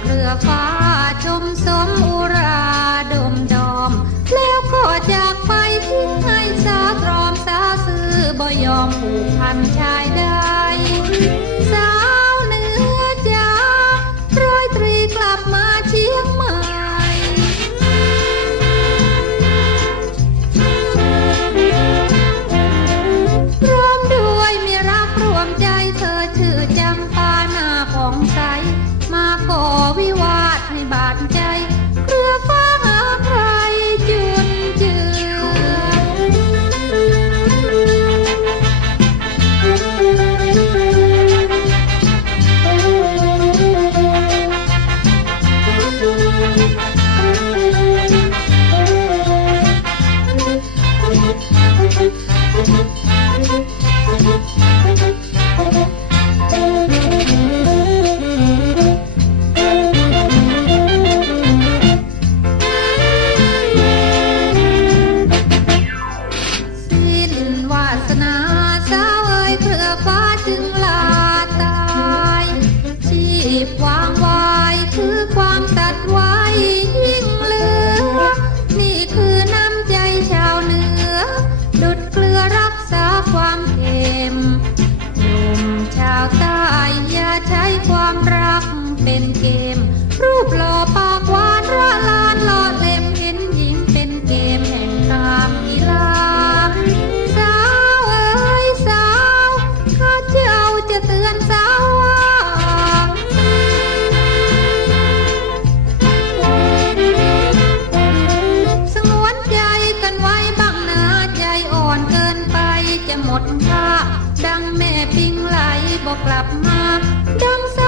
เครือฟ้าชมสมอุราดมดอม แล้วก็จากไปทิ้งให้สาตรอมสาซื้อบ่ยอมผูกพันชายได้สา นาสาวเอ้ยเพื่อฟ้าจึงลา จะหมดค่า ดังแม่ปิงไหลบอกกลับมา ดังสา